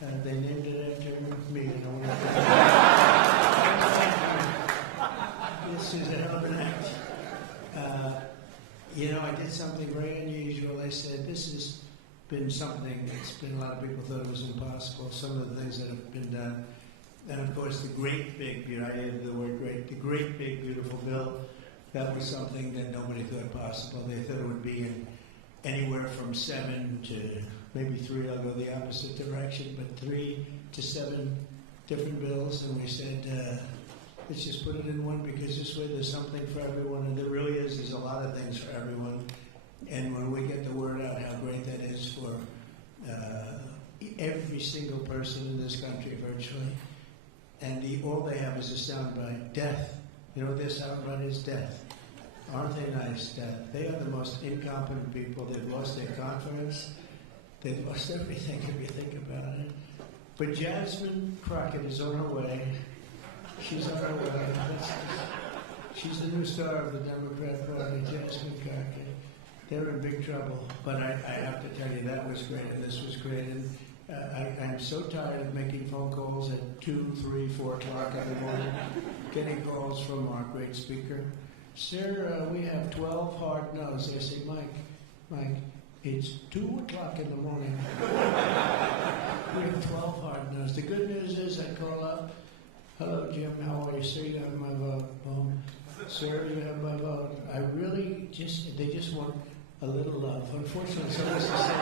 They named it after me. This is a hell of an act. I did something very unusual. I said, this has been something that's been, a lot of people thought it was impossible, some of the things that have been done. And of course, the great big, I added the word great, the great big beautiful bill, that was something that nobody thought possible. They thought it would be in anywhere from 7 to maybe 3, I'll go the opposite direction, but 3 to 7 different bills. And we said, let's just put it in one, because this way there's something for everyone. And there really is. There's a lot of things for everyone. And when we get the word out how great that is for every single person in this country virtually, and all they have is a soundbite, death. You know what their soundbite is? Death. Aren't they nice? Death. They are the most incompetent people. They've lost their confidence. They've lost everything if you think about it. But Jasmine Crockett is on her way. She's on her way. She's the new star of the Democrat Party, Jasmine Crockett. They're in big trouble. But I have to tell you, that was great, and this was great. And I'm so tired of making phone calls at 2, 3, 4 o'clock in the morning, getting calls from our great speaker. Sir, we have 12 hard no's. I say, Mike, it's 2 o'clock in the morning. We have 12 hard no's. The good news is I call up, hello, Jim, how are you? Sir, you have my vote. Boom. Sir, you have my vote. I really they just want a little love. Unfortunately, it's always the same.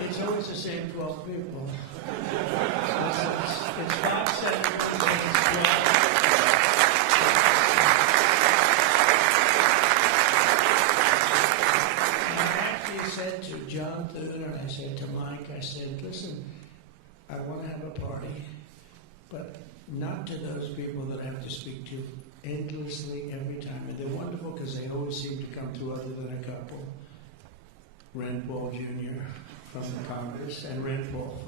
It's always the same 12 people. It's 5, 7, 12. Said to John Thune, and I said to Mike, I said, listen, I want to have a party, but not to those people that I have to speak to endlessly every time. And they're wonderful because they always seem to come through, other than a couple. Rand Paul Jr. from the Congress, and Rand Paul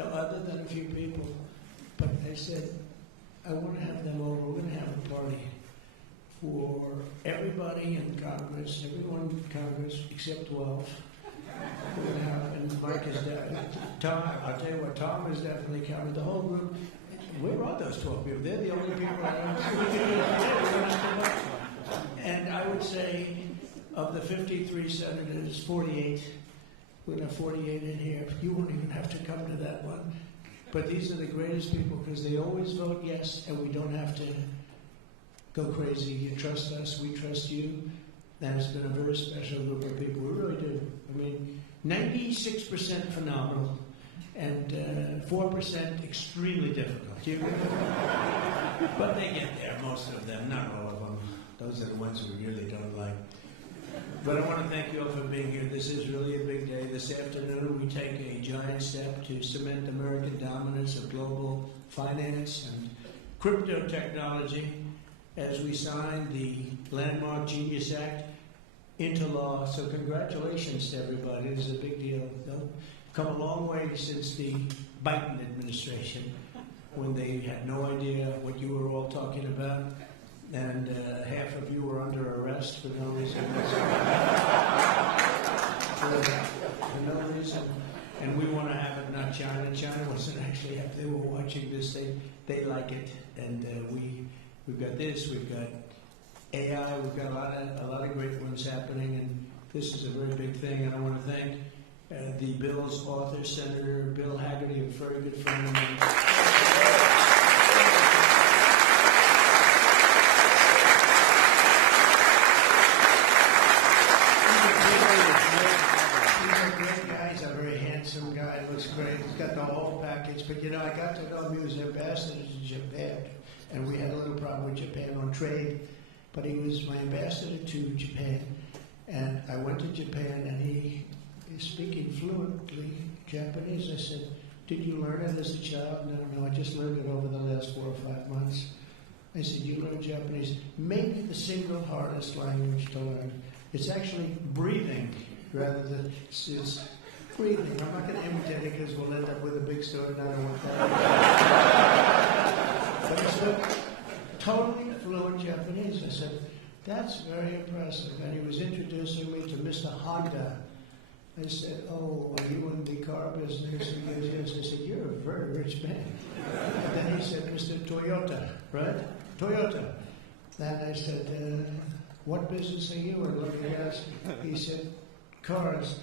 other than a few people. But I said, I want to have them over. We're going to have a party for everybody in Congress, everyone in Congress except 12. We're going to have, and Mike is definitely, Tom, I'll tell you what, Tom is definitely counted. The whole group, where are those 12 people? They're the only people I don't see. And I would say, of the 53 senators, 48, we're going to have 48 in here. You won't even have to come to that one. But these are the greatest people because they always vote yes, and we don't have to go crazy. You trust us, we trust you. And it's been a very special group of people. We really do. I mean, 96% phenomenal and 4% extremely difficult. Do you agree? But they get there, most of them, not all of them. Those are the ones we really don't like. But I want to thank you all for being here. This is really a big day. This afternoon, we take a giant step to cement American dominance of global finance and crypto technology as we sign the landmark Genius Act into law. So congratulations to everybody. This is a big deal. They've come a long way since the Biden administration, when they had no idea what you were all talking about, and half of you were under arrest for no reason. For no reason. And we want to have it, not China. China wasn't actually happy. They were watching this. They like it. And we've got this, we've got AI, we've got a lot of great ones happening, and this is a very big thing. And I want to thank the bill's author, Senator Bill Hagerty, a very good friend of mine. Handsome guy, looks great. He's got the whole package. But I got to know him. He was ambassador to Japan, and we had a little problem with Japan on trade. But he was my ambassador to Japan, and I went to Japan, and he is speaking fluently Japanese. I said, "Did you learn it as a child?" No, I just learned it over the last 4 or 5 months. I said, "You learned Japanese? Maybe the single hardest language to learn. It's actually breathing rather than it's breathing." I'm not going to imitate it because we'll end up with a big story, and I don't want that. But he spoke totally fluent Japanese. I said, "That's very impressive." And he was introducing me to Mr. Honda. I said, "Oh, are you in the car business?" He goes, "Yes." I said, "You're very rich man. And then he said, Mr. Toyota, right? Toyota. And I said, what business are you in? Let me ask. He said, cars.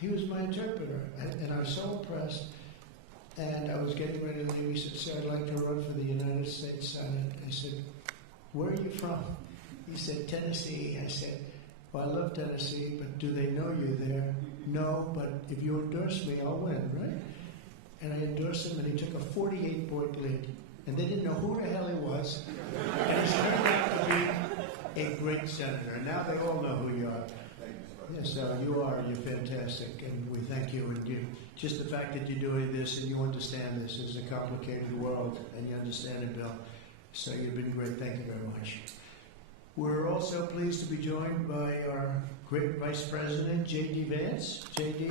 He was my interpreter. And I was so impressed. And I was getting ready to leave. He said, sir, I'd like to run for the United States Senate. I said, where are you from? He said, Tennessee. I said, well, I love Tennessee, but do they know you there? No, but if you endorse me, I'll win, right? And I endorsed him, and he took a 48-point lead. And they didn't know who the hell he was. And he's turned out to be a great senator. And now they all know who you are. Yes, you are. You're fantastic, and we thank you. And just the fact that you're doing this and you understand this is a complicated world, and you understand it, Bill. So you've been great. Thank you very much. We're also pleased to be joined by our great Vice President, J.D. Vance. J.D.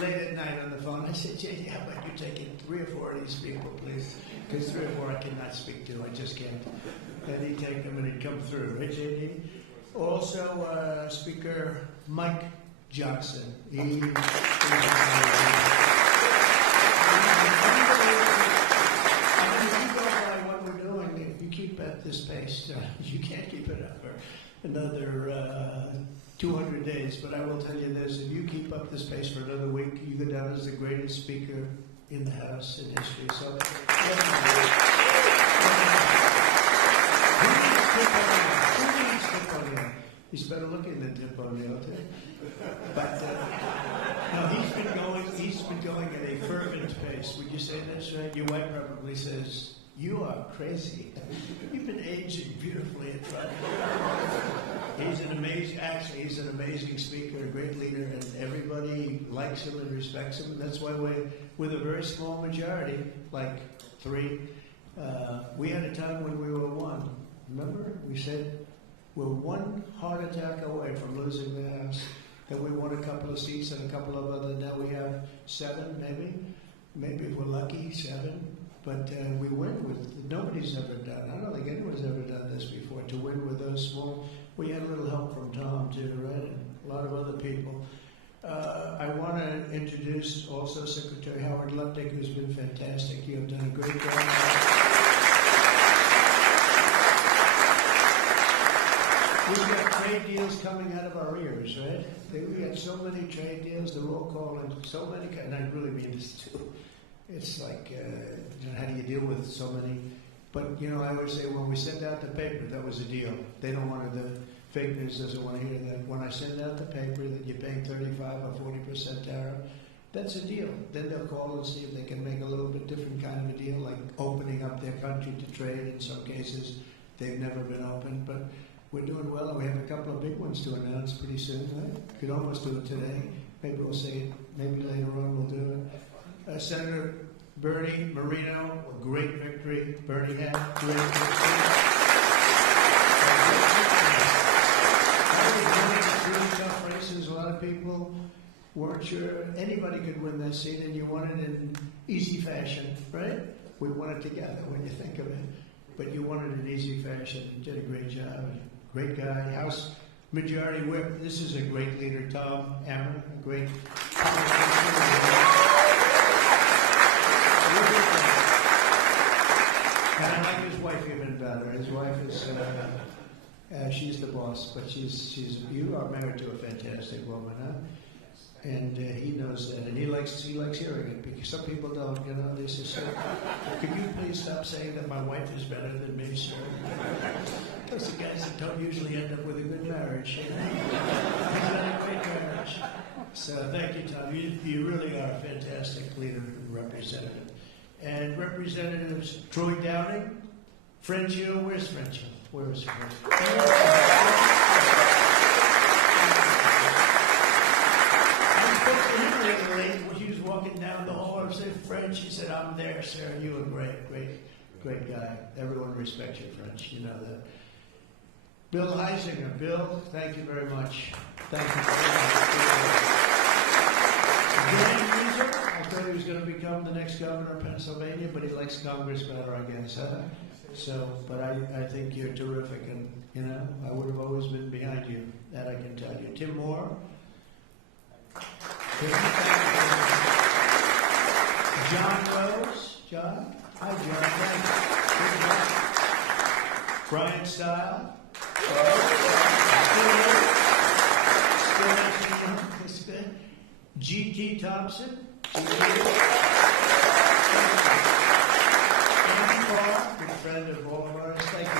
Late at night on the phone, I said, J.D., how about you taking 3 or 4 of these people, please? Because 3 or 4 I cannot speak to. I just can't. Then he'd take them and he'd come through, right, J.D.? Also, Speaker Mike Johnson. If you keep at this pace, you can't keep it up for another 200 days. But I will tell you this, if you keep up this pace for another week, you go down as the greatest speaker in the House in history. So, he's better looking than Tip O'Neill, too. But no, he's been going at a fervent pace. Would you say that's right? Your wife probably says, you are crazy. You've been aging beautifully at 5. He's an amazing speaker, a great leader, and everybody likes him and respects him. And that's why with a very small majority, like 3, we had a time when we were 1. Remember? We said, we're 1 heart attack away from losing the House. Then we won a couple of seats and a couple of other. Now we have 7, maybe. Maybe if we're lucky, 7. But we win with, nobody's ever done. I don't think anyone's ever done this before, to win with those small. We had a little help from Tom, too, right? And a lot of other people. I want to introduce also Secretary Howard Lutnick, who's been fantastic. You have done a great job. We've got trade deals coming out of our ears, right? We got so many trade deals, they're all calling so many, and I really mean this too. It's like, how do you deal with so many? But, I always say when we send out the paper, that was a deal. They don't want the fake news doesn't want to hear that. When I send out the paper that you're paying 35 or 40% tariff, that's a deal. Then they'll call and see if they can make a little bit different kind of a deal, like opening up their country to trade. In some cases, they've never been open, but we're doing well, and we have a couple of big ones to announce pretty soon, right? Could almost do it today. Maybe we'll say it. Maybe later on we'll do it. Senator Bernie Moreno, a great victory. Bernie had great victory. Really tough races. A lot of people weren't sure anybody could win that seat, and you won it in easy fashion, right? We won it together when you think of it. But you won it in easy fashion. You did a great job. Great guy. House Majority Whip. This is a great leader, Tom Emmer, a great politician. And I like his wife even better. His wife is, she's the boss, but you are married to a fantastic woman, huh? And he knows that, and he likes hearing it, because some people don't, they say, could you please stop saying that my wife is better than me, sir? Those are guys that don't usually end up with a good marriage. He's had a great marriage. So thank you, Tom. You really are a fantastic leader and representative. And Representatives Troy Downing, French Hill. Where's French Hill? Where is French Hill? When she was walking down the hall, I said, French. She said, I'm there, sir. You are great guy. Everyone respects you, French. You know that. Bill Heisinger. Bill, thank you very much. Thank you very much. I thought he was going to become the next governor of Pennsylvania, but he likes Congress better, I guess. Huh? So, but I think you're terrific, and I would have always been me. That I can tell you. Tim Moore. John Rose. John? Hi, John. Thanks. Brian Style. Still G.T. Thompson. Andy Carr, good friend of all of ours. Thank you,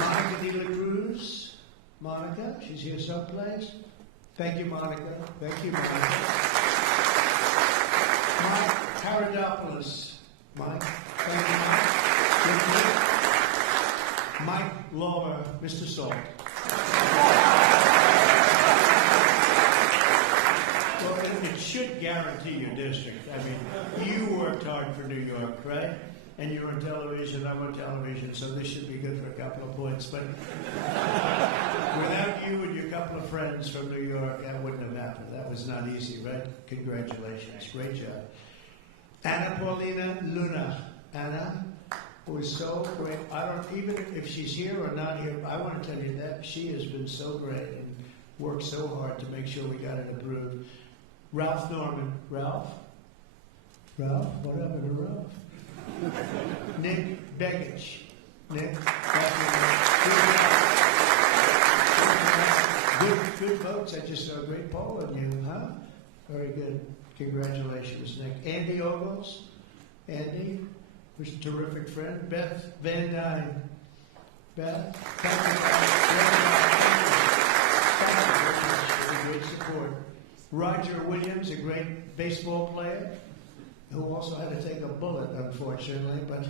Monica De La Cruz. Monica, she's here someplace. Thank you, Monica. Thank you, Monica. Mike Paradopoulos. Mike, thank you, Mike. Mike Lawler, Mr. Salt. Well, it should guarantee your district. I mean, you worked hard for New York, right? And you're on television, I'm on television, so this should be good for a couple of points. But without you and your couple of friends from New York, that wouldn't have happened. That was not easy, right? Congratulations. Great job. Anna Paulina Luna. Anna was so great. I don't, even if she's here or not here, I want to tell you that she has been so great and worked so hard to make sure we got it approved. Ralph Norman. Ralph? What happened to Ralph? Nick Begich. Nick, good votes. I just saw a great poll on you, huh? Very good. Congratulations, Nick. Andy Ogles. Andy, who's a terrific friend. Beth Van Dyne. Beth, thank you for great support. Roger Williams, a great baseball player, who also had to take a bullet, unfortunately, but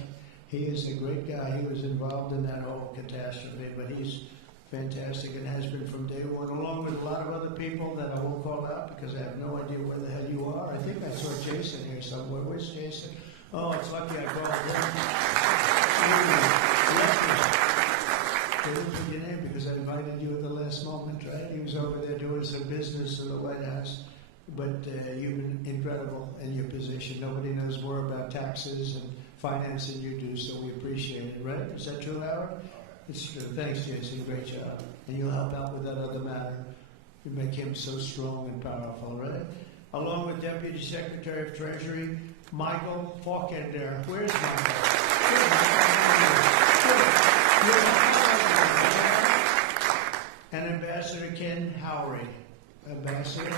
he is a great guy. He was involved in that whole catastrophe, but he's fantastic and has been from day one, along with a lot of other people that I won't call out because I have no idea where the hell you are. I think I saw Jason here somewhere. Where's Jason? Oh, it's lucky I called him. What was your name? Because I invited you at the last moment, right? He was over there doing some business in the White House. But you've been incredible in your position. Nobody knows more about taxes and finance than you do, so we appreciate it, right? Is that true, Howard? It's true. Thanks, Jason. Great job. And you'll help out with that other matter. You make him so strong and powerful, right? Along with Deputy Secretary of Treasury, Michael Faulkender. Where's Michael? And Ambassador Ken Howery. Ambassador.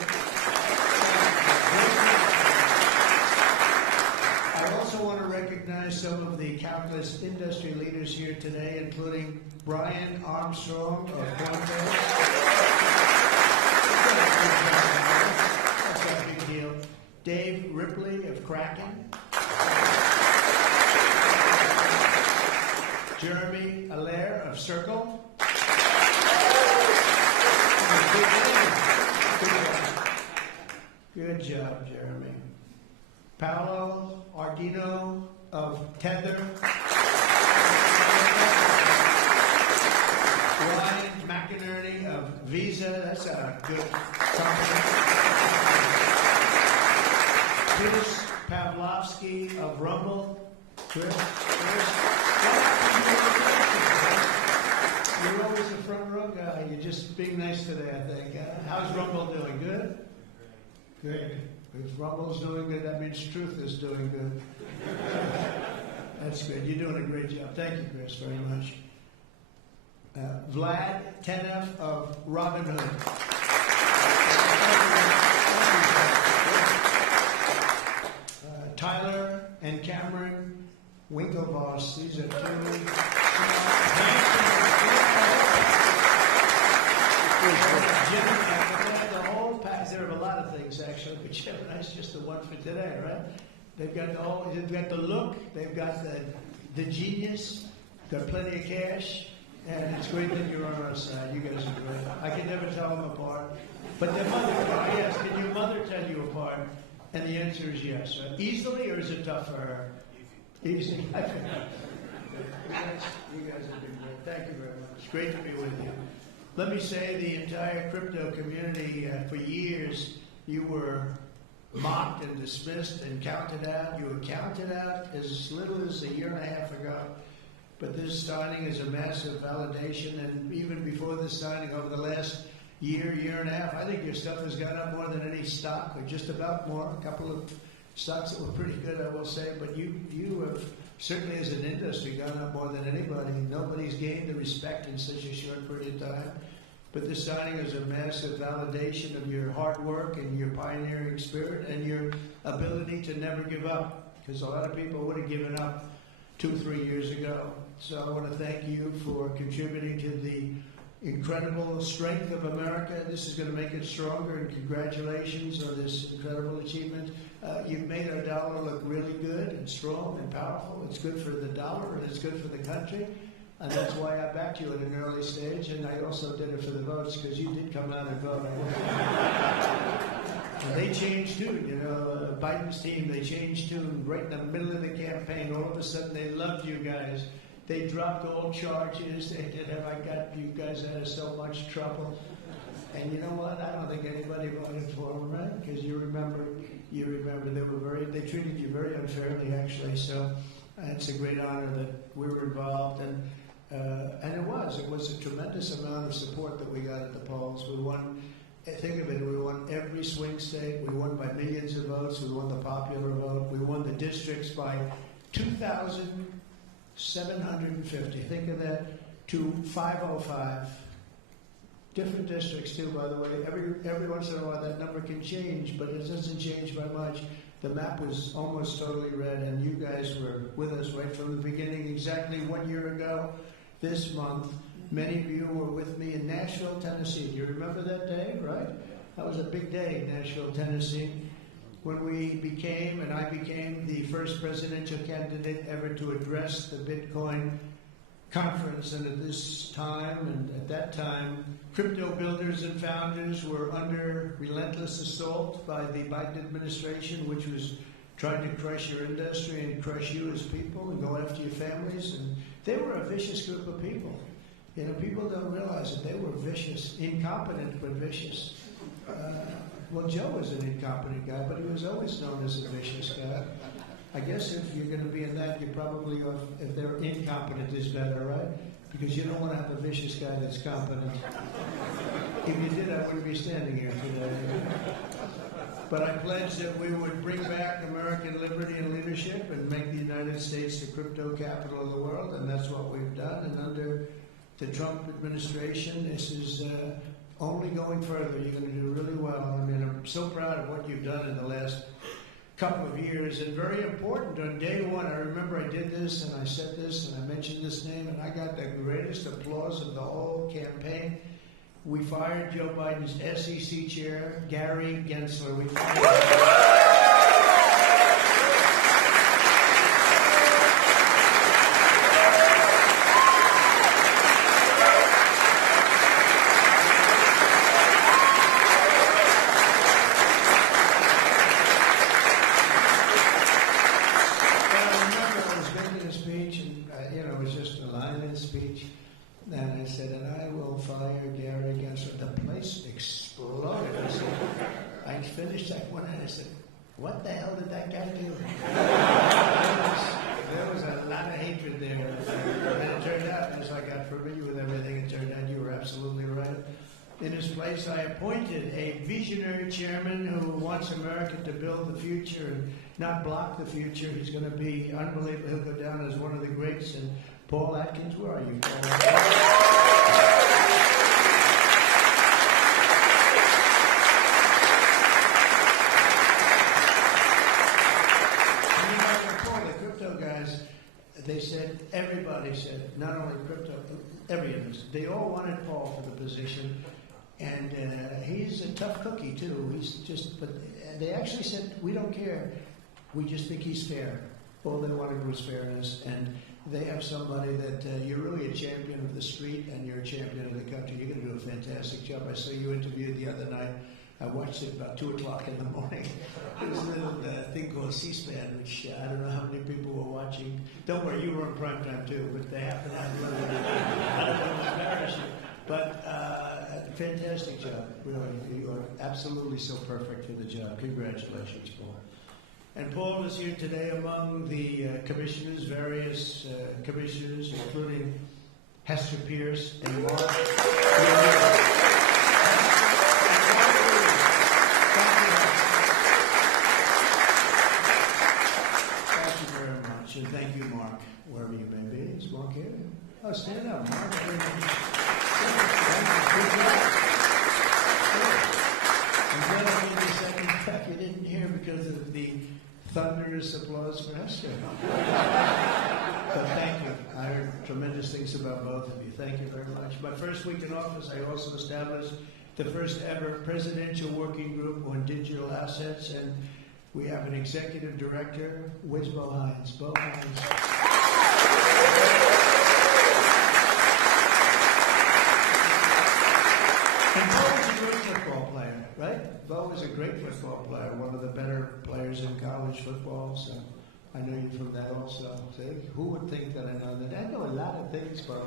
I also want to recognize some of the countless industry leaders here today, including Brian Armstrong of Coinbase. That's a big deal. Dave Ripley of Kraken. Jeremy Allaire of Circle. Good job, Jeremy. Paolo Ardino of Tether. Ryan McInerney of Visa. That's a good company. Chris Pavlovsky of Rumble. Chris. You're always the front row guy. You're just being nice today, I think. How's Rumble doing? Good? Great. If Rumble's doing good, that means Truth is doing good. That's good. You're doing a great job. Thank you, Chris, very much. Vlad Tenev of Robinhood. Tyler and Cameron Winklevoss. These are two. The whole pack. There are a lot of things actually, but Gemini's just the one for today, right? They've got the whole. They've got the look. They've got the genius. Got plenty of cash, and it's great that you're on our side. You guys are great. I can never tell them apart, but their mother. Yes, can your mother tell you apart? And the answer is yes. Right? Easily, or is it tough for her? Easy. You guys have been great. Thank you very much. It's great to be with you. Let me say the entire crypto community, for years, you were mocked and dismissed and counted out. You were counted out as little as a year and a half ago. But this signing is a massive validation, and even before this signing, over the last year and a half, I think your stuff has gone up more than any stock, or just about more. A couple of stocks that were pretty good, I will say, but you have certainly as an industry gone up more than anybody. Nobody's gained the respect in such a short period of time. But this signing is a massive validation of your hard work and your pioneering spirit and your ability to never give up, because a lot of people would have given up 2-3 years ago. So I want to thank you for contributing to the incredible strength of America. This is going to make it stronger, and congratulations on this incredible achievement. You've made our dollar look really good and strong and powerful. It's good for the dollar and it's good for the country. And that's why I backed you at an early stage, and I also did it for the votes, because you did come out and vote. And they changed tune, you know, Biden's team, they changed tune right in the middle of the campaign. All of a sudden, they loved you guys. They dropped all charges. They did, have I got you guys out of so much trouble? And you know what? I don't think anybody voted for them, right? Because you remember they treated you very unfairly, actually. So it's a great honor that we were involved, and it was a tremendous amount of support that we got at the polls. We won. Think of it, we won every swing state. We won by millions of votes. We won the popular vote. We won the districts by 2,750. Think of that, to 505. Different districts too, by the way. Every once in a while that number can change, but it doesn't change by much. The map was almost totally red, and you guys were with us right from the beginning. Exactly 1 year ago this month, many of you were with me in Nashville, Tennessee. Do you remember that day, right? That was a big day in Nashville, Tennessee, when I became the first presidential candidate ever to address the Bitcoin conference. And at that time, crypto builders and founders were under relentless assault by the Biden administration, which was trying to crush your industry and crush you as people and go after your families. And they were a vicious group of people. You know, people don't realize that they were vicious, incompetent, but vicious. Well, Joe was an incompetent guy, but he was always known as a vicious guy. I guess if you're going to be in that, you probably, if they're incompetent, is better, right? Because you don't want to have a vicious guy that's competent. If you did, I wouldn't be standing here today. But I pledged that we would bring back American liberty and leadership and make the United States the crypto capital of the world, and that's what we've done. And under the Trump administration, this is only going further. You're going to do really well. I mean, I'm so proud of what you've done in the last couple of years, and very important. On day one, I remember I did this, and I said this, and I mentioned this name, and I got the greatest applause of the whole campaign. We fired Joe Biden's SEC chair, Gary Gensler. We fired him. And I said, and I will fire Gary Gensler. The place exploded. I finished that one, and I said, what the hell did that guy do? There was a lot of hatred there. And it turned out, as I got familiar with everything, it turned out you were absolutely right. In his place, I appointed a visionary chairman who wants America to build the future and not block the future. He's going to be unbelievable. He'll go down as one of the greats. And Paul Atkins, where are you, Paul? The crypto guys, they said, everybody said, not only crypto, every industry, they all wanted Paul for the position. And he's a tough cookie, too. But they actually said, we don't care. We just think he's fair. All they wanted was fairness. And they have somebody that you're really a champion of the street, and you're a champion of the country. You're going to do a fantastic job. I saw you interviewed the other night. I watched it about 2 o'clock in the morning. There was a little thing called C-SPAN, which I don't know how many people were watching. Don't worry, you were on primetime too, but they happen to have a little bit. I don't want to embarrass you. But fantastic job, really. You are absolutely so perfect for the job. Congratulations, Paul. And Paul is here today among the commissioners, various commissioners, including Hester Pierce and Mark. Thank you very much. And thank you, Mark, wherever you may be. Is Mark here? Oh, stand up, Mark. I'm glad I did the second track you didn't hear because of the thunderous applause for Hester. But thank you. I heard tremendous things about both of you. Thank you very much. My first week in office, I also established the first ever presidential working group on digital assets, and we have an executive director. Where's Bo Hines? Bo Hines. And Bo was a great football player, right? Bo was a great football player, one of the better players in college football, so I know you from that also. See? Who would think that I know that? I know a lot of things, Bo.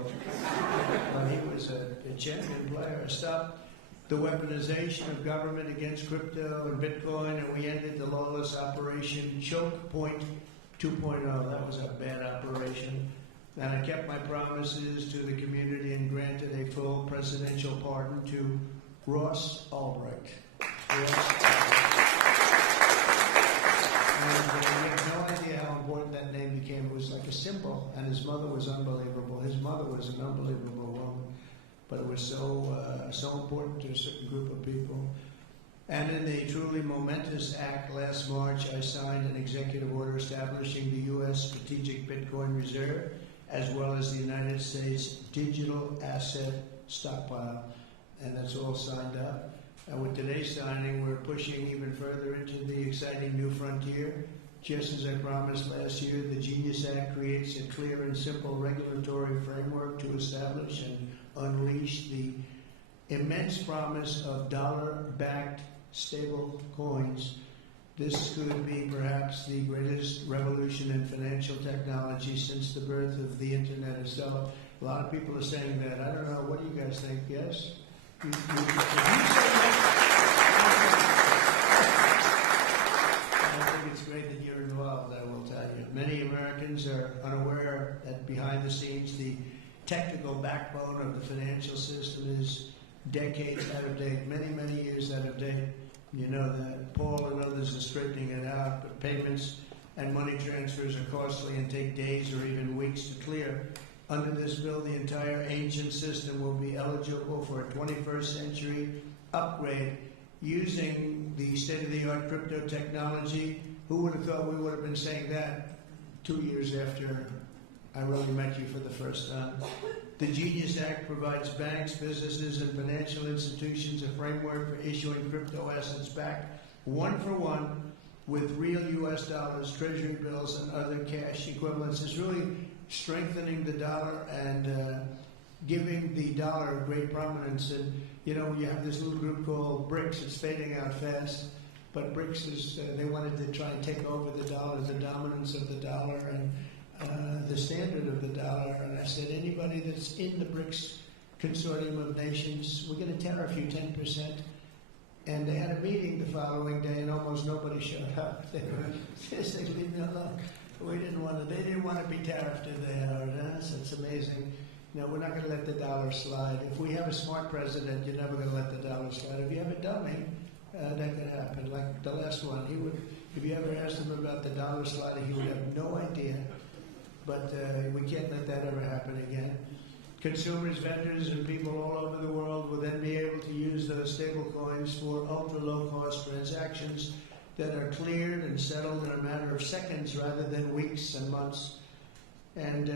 But he was a champion player. Stopped the weaponization of government against crypto and Bitcoin, and we ended the lawless operation Choke Point 2.0. That was a bad operation. And I kept my promises to the community and granted a full presidential pardon to Ross Ulbricht. And we have no idea how important that name became. It was like a symbol, and his mother was unbelievable. His mother was an unbelievable woman, but it was so important to a certain group of people. And in a truly momentous act last March, I signed an executive order establishing the U.S. Strategic Bitcoin Reserve, as well as the United States Digital Asset Stockpile. And that's all signed up. And with today's signing, we're pushing even further into the exciting new frontier. Just as I promised last year, the Genius Act creates a clear and simple regulatory framework to establish and unleash the immense promise of dollar-backed stable coins. This could be perhaps the greatest revolution in financial technology since the birth of the internet itself. A lot of people are saying that. I don't know. What do you guys think? Yes? I think it's great that you're involved, I will tell you. Many Americans are unaware that behind the scenes, the technical backbone of the financial system is decades out of date, many, many years out of date. You know that. Paul and others are straightening it out, but payments and money transfers are costly and take days or even weeks to clear. Under this bill, the entire ancient system will be eligible for a 21st century upgrade using the state-of-the-art crypto technology. Who would have thought we would have been saying that 2 years after I really met you for the first time? The Genius Act provides banks, businesses, and financial institutions a framework for issuing crypto assets back one-for-one with real U.S. dollars, treasury bills, and other cash equivalents. It's really strengthening the dollar and giving the dollar great prominence. And, you know, you have this little group called BRICS. It's fading out fast. But BRICS is, they wanted to try and take over the dollar, the dominance of the dollar, and the standard of the dollar. And I said, anybody that's in the BRICS consortium of nations, we're going to tariff you 10%. And they had a meeting the following day, and almost nobody showed up. They said, leave me alone. We didn't want to. They didn't want to be tariffed if they had us. It's amazing. No, we're not going to let the dollar slide. If we have a smart president, you're never going to let the dollar slide. If you have a dummy, that could happen. Like the last one, he would. If you ever asked him about the dollar sliding, he would have no idea. But we can't let that ever happen again. Consumers, vendors, and people all over the world will then be able to use those stable coins for ultra-low-cost transactions that are cleared and settled in a matter of seconds rather than weeks and months. And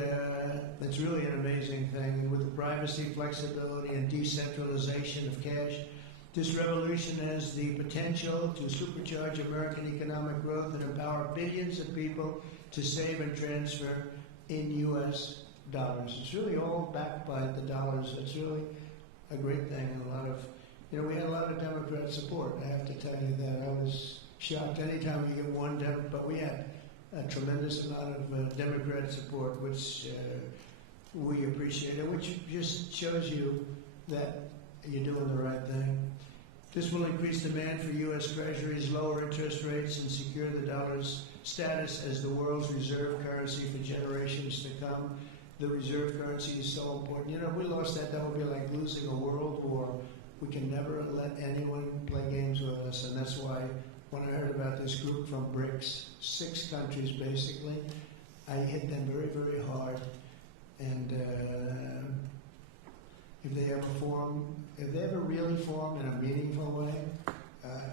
it's really an amazing thing. With the privacy, flexibility, and decentralization of cash, this revolution has the potential to supercharge American economic growth and empower billions of people to save and transfer in U.S. dollars. It's really all backed by the dollars. It's really a great thing. We had a lot of Democrat support. I have to tell you that. I was shocked anytime you get one Democrat, but we had a tremendous amount of Democrat support, which we appreciate, and which just shows you that you're doing the right thing. This will increase demand for U.S. Treasuries, lower interest rates, and secure the dollar's status as the world's reserve currency for generations to come. The reserve currency is so important. You know, if we lost that, that would be like losing a world war. We can never let anyone play games with us, and that's why when I heard about this group from BRICS, 6 countries basically, I hit them very, very hard. And if they ever really form in a meaningful way,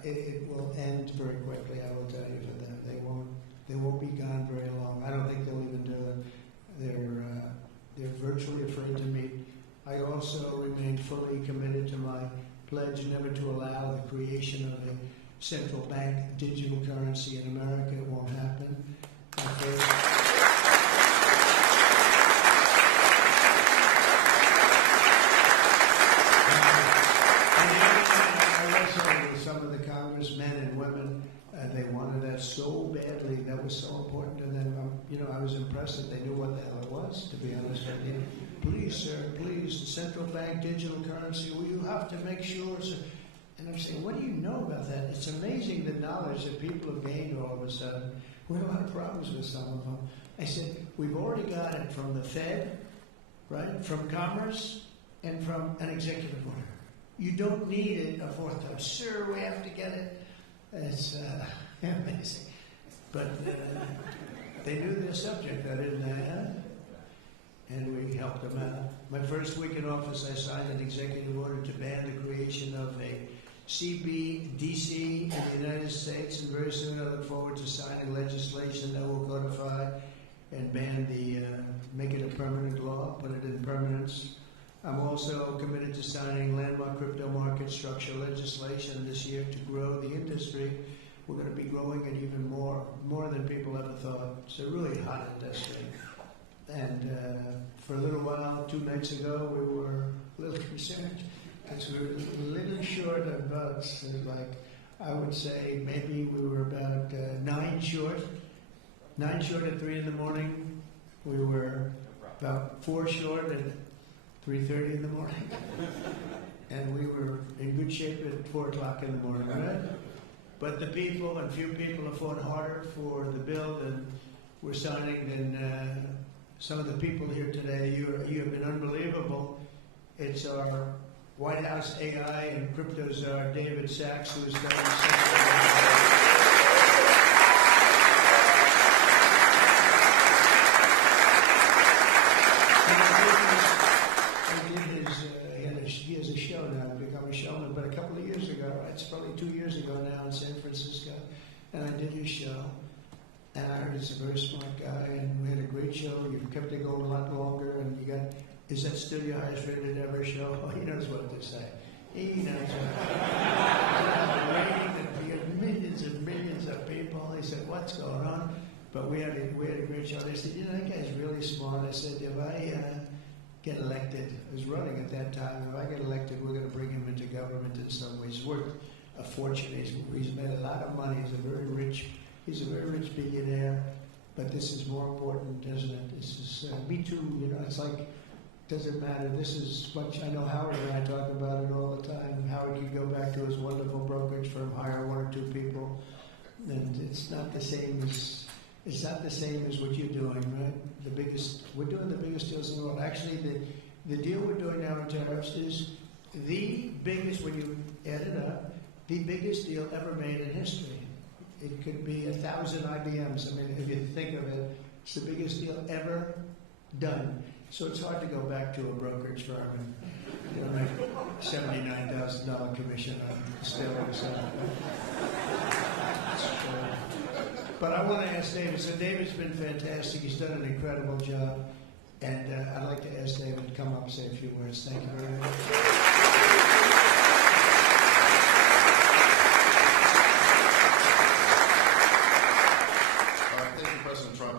it will end very quickly. I will tell you for them, they won't be gone very long. I don't think they'll even do it. They're virtually afraid to meet. I also remain fully committed to my pledge never to allow the creation of a central bank digital currency in America. It won't happen. Some of the congressmen and women, they wanted that so badly. That was so important to them. I was impressed that they knew what the hell it was, to be honest with you. Please, sir, please, the central bank digital currency, well, you have to make sure. And I'm saying, what do you know about that? It's amazing the knowledge that people have gained all of a sudden. We have a lot of problems with some of them. I said, we've already got it from the Fed, right, from Commerce, and from an executive order. You don't need it a fourth time. Sir, we have to get it. It's amazing. But they knew their subject, didn't they? And we helped them out. My first week in office, I signed an executive order to ban the creation of a CBDC in the United States, and very soon I look forward to signing legislation that will codify and make it a permanent law, put it in permanence. I'm also committed to signing landmark crypto market structure legislation this year to grow the industry. We're going to be growing it even more than people ever thought. It's a really hot industry. And for a little while, 2 nights ago, we were a little concerned because we were a little short of votes. Like, I would say maybe we were about 9 short. 9 short at 3 in the morning. We were about 4 short at 3:30 in the morning. And we were in good shape at 4 o'clock in the morning, right? But the people, and few people have fought harder for the bill than we're signing than some of the people here today. You have been unbelievable. It's our White House AI and crypto czar, David Sachs, who has done he has a show now, become a showman, but a couple of years ago, it's probably 2 years ago now in San Francisco, and I did his show, and I heard he's a very smart guy, and we had a great show. You've kept it going a lot longer, and is that still your highest rated ever show? Oh, he knows what to say. He knows what to say. Millions and millions of people. He said, what's going on? But we had a great show. They said, that guy's really smart. I said, if I get elected, I was running at that time, if I get elected, we're going to bring him into government in some ways. He's worth a fortune. He's made a lot of money. He's a very rich billionaire. But this is more important, isn't it? This is me too. It's like, doesn't matter. This is what I know. Howard and I talk about it all the time. Howard can go back to his wonderful brokerage firm, hire 1 or 2 people, and it's not the same as what you're doing, right? We're doing the biggest deals in the world. Actually, the deal we're doing now in tariffs is the biggest, when you add it up, the biggest deal ever made in history. It could be 1,000 IBMs. I mean, if you think of it, it's the biggest deal ever done. So it's hard to go back to a brokerage firm and make $79,000 commission on still. But I want to ask David. So David's been fantastic. He's done an incredible job. And I'd like to ask David to come up and say a few words. Thank you very much.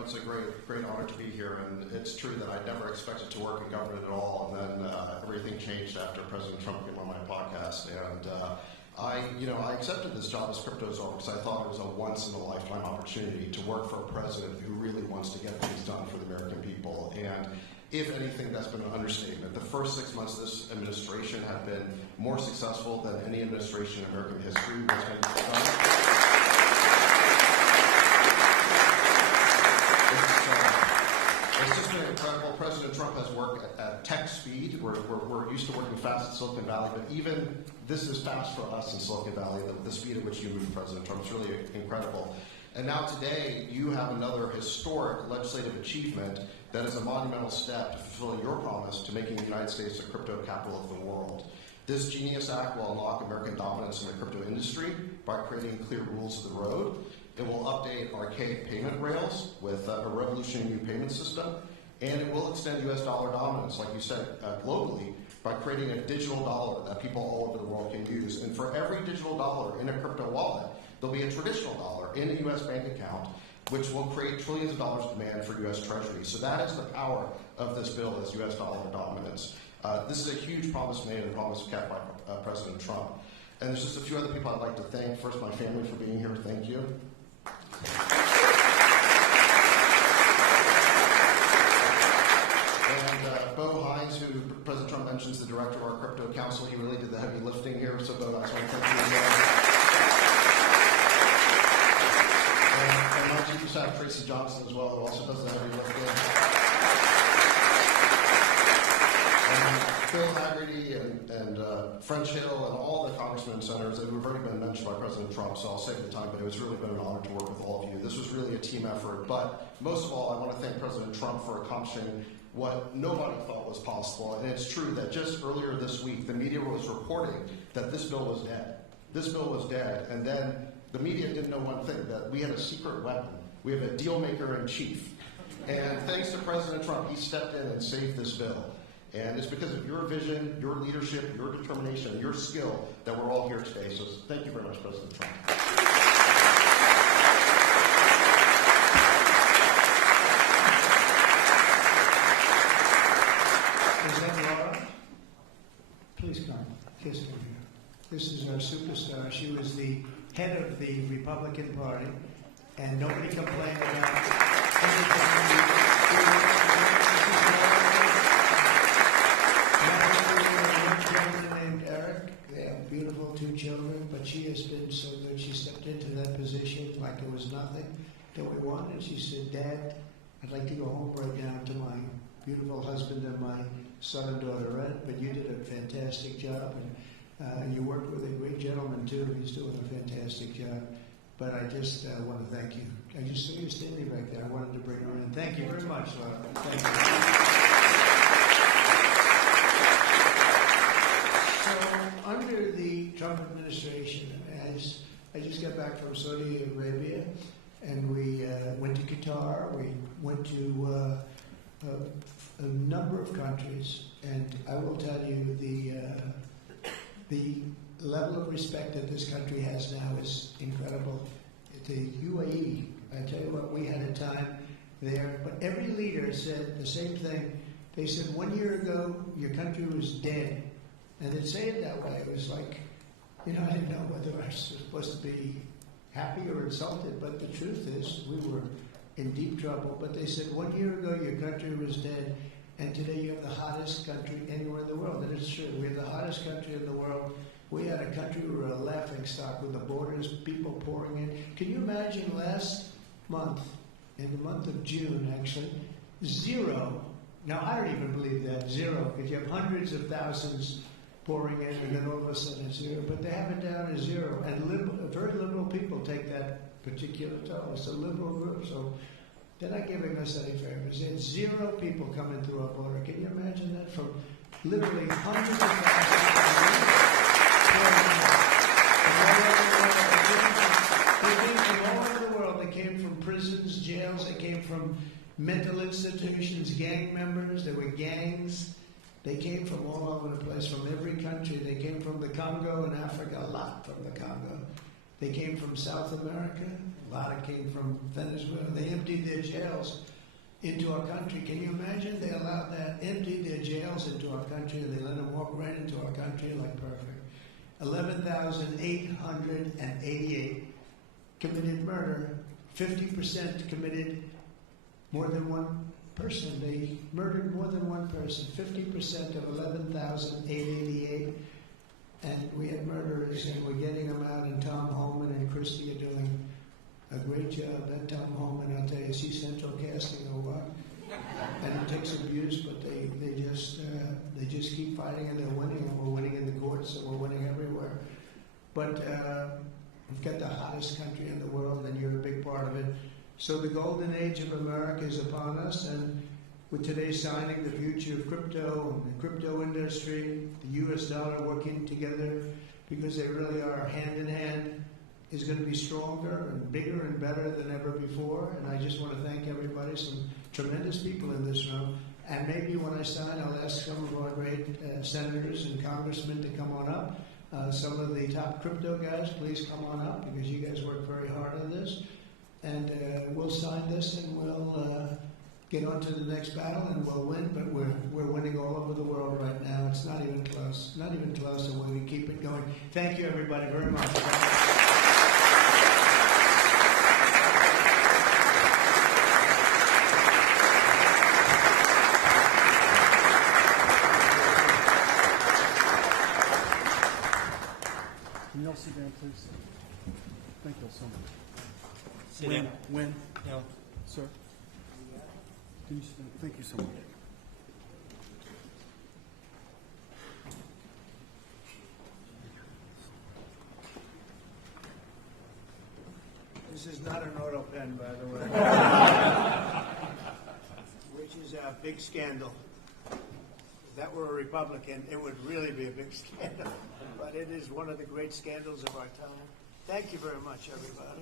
It's a great honor to be here, and it's true that I never expected to work in government at all, and then everything changed after President Trump came on my podcast, and I accepted this job as crypto czar because I thought it was a once-in-a-lifetime opportunity to work for a president who really wants to get things done for the American people, and If anything, that's been an understatement. The first 6 months of this administration have been more successful than any administration in American history. It's just been incredible. President Trump has worked at tech speed. We're used to working fast in Silicon Valley, but even this is fast for us in Silicon Valley, the speed at which you move, President Trump. It's really incredible. And now today, you have another historic legislative achievement that is a monumental step to fulfilling your promise to making the United States the crypto capital of the world. This Genius Act will unlock American dominance in the crypto industry by creating clear rules of the road. It will update archaic payment rails with a revolutionary new payment system, and it will extend U.S. dollar dominance, like you said, globally, by creating a digital dollar that people all over the world can use. And for every digital dollar in a crypto wallet, there'll be a traditional dollar in a U.S. bank account, which will create trillions of dollars of demand for U.S. Treasury. So that is the power of this bill, is U.S. dollar dominance. This is a huge promise made and promise kept by President Trump. And there's just a few other people I'd like to thank. First, my family for being here. Thank you. And Bo Hines, who President Trump mentions, the director of our crypto council. He really did the heavy lifting here. So Bo, I just want to thank you. And my chief of staff, Tracy Johnson, as well, who also does the heavy lifting. Bill Hagerty and French Hill and all the congressmen and senators that have already been mentioned by President Trump, so I'll save the time, but it was really been an honor to work with all of you. This was really a team effort, but most of all, I want to thank President Trump for accomplishing what nobody thought was possible, and it's true that just earlier this week, the media was reporting that this bill was dead. This bill was dead, and then the media didn't know one thing, that we had a secret weapon. We have a deal maker in chief. And thanks to President Trump, he stepped in and saved this bill. And it's because of your vision, your leadership, your determination, your skill that we're all here today. So thank you very much, President Trump. Is that Laura? Please come. Please come here. This is our superstar. She was the head of the Republican Party, and nobody complained about anything. Named Eric. They have beautiful 2 children, but she has been so good. She stepped into that position like it was nothing that we wanted. She said, Dad, I'd like to go home right now to my beautiful husband and my son and daughter, Ed, but you did a fantastic job, and you worked with a great gentleman, too. He's doing a fantastic job. But I just want to thank you. I just saw you standing back there. I wanted to bring her in. Thank you very much, Laura. Thank you. So, under the Trump administration, I just got back from Saudi Arabia, and we went to Qatar. We went to a number of countries, and I will tell you the level of respect that this country has now is incredible. The UAE, I tell you what, we had a time there, but every leader said the same thing. They said 1 year ago, your country was dead. And they'd say it that way. It was like, I didn't know whether I was supposed to be happy or insulted, but the truth is we were in deep trouble. But they said 1 year ago, your country was dead, and today you have the hottest country anywhere in the world. And it's true. We have the hottest country in the world. We had a country we were a laughing stock with the borders, people pouring in. Can you imagine last month, in the month of June, actually, 0. Now, I don't even believe that, 0, because you have hundreds of thousands pouring in, and then all of a sudden it's 0. But they have it down to 0. And very liberal people take that particular toll. It's a liberal group, so they're not giving us any favors. There's 0 people coming through our border. Can you imagine that? From literally hundreds of thousands. They came from all over the world. They came from prisons, jails. They came from mental institutions, gang members. There were gangs. They came from all over the place, from every country. They came from the Congo in Africa, a lot from the Congo. They came from South America. A lot came from Venezuela. They emptied their jails into our country. Can you imagine? They allowed that, emptied their jails into our country, and they let them walk right into our country like perfect. 11,888 committed murder. 50% committed more than one person. They murdered more than one person, 50% of 11,888. And we have murderers, and we're getting them out, and Tom Holman and Christie are doing a great job. And Tom Holman, I'll tell you, is he Central Casting or what? And it takes abuse, but they just keep fighting, and they're winning, and we're winning in the courts, and we're winning everywhere. But we've got the hottest country in the world, and you're a big part of it. So the golden age of America is upon us, and with today's signing, the future of crypto and the crypto industry, the U.S. dollar working together, because they really are hand in hand, is going to be stronger and bigger and better than ever before. And I just want to thank everybody, some tremendous people in this room. And maybe when I sign, I'll ask some of our great senators and congressmen to come on up. Some of the top crypto guys, please come on up, because you guys work very hard on this. And we'll sign this, and we'll get on to the next battle, and we'll win. But we're winning all over the world right now. It's not even close. Not even close, and we're going to keep it going. Thank you, everybody, very much. Can you all sit down, please? Thank you all so much. Sit down. When? No. Sir? Can you sit down? Thank you so much. This is not an auto pen, by the way, which is a big scandal. If that were a Republican, it would really be a big scandal. But it is one of the great scandals of our time. Thank you very much, everybody.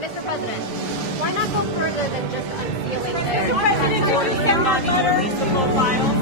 Mr. President, why not go further than just unsealing this? Mr. President, could you send that letter? Release the full file.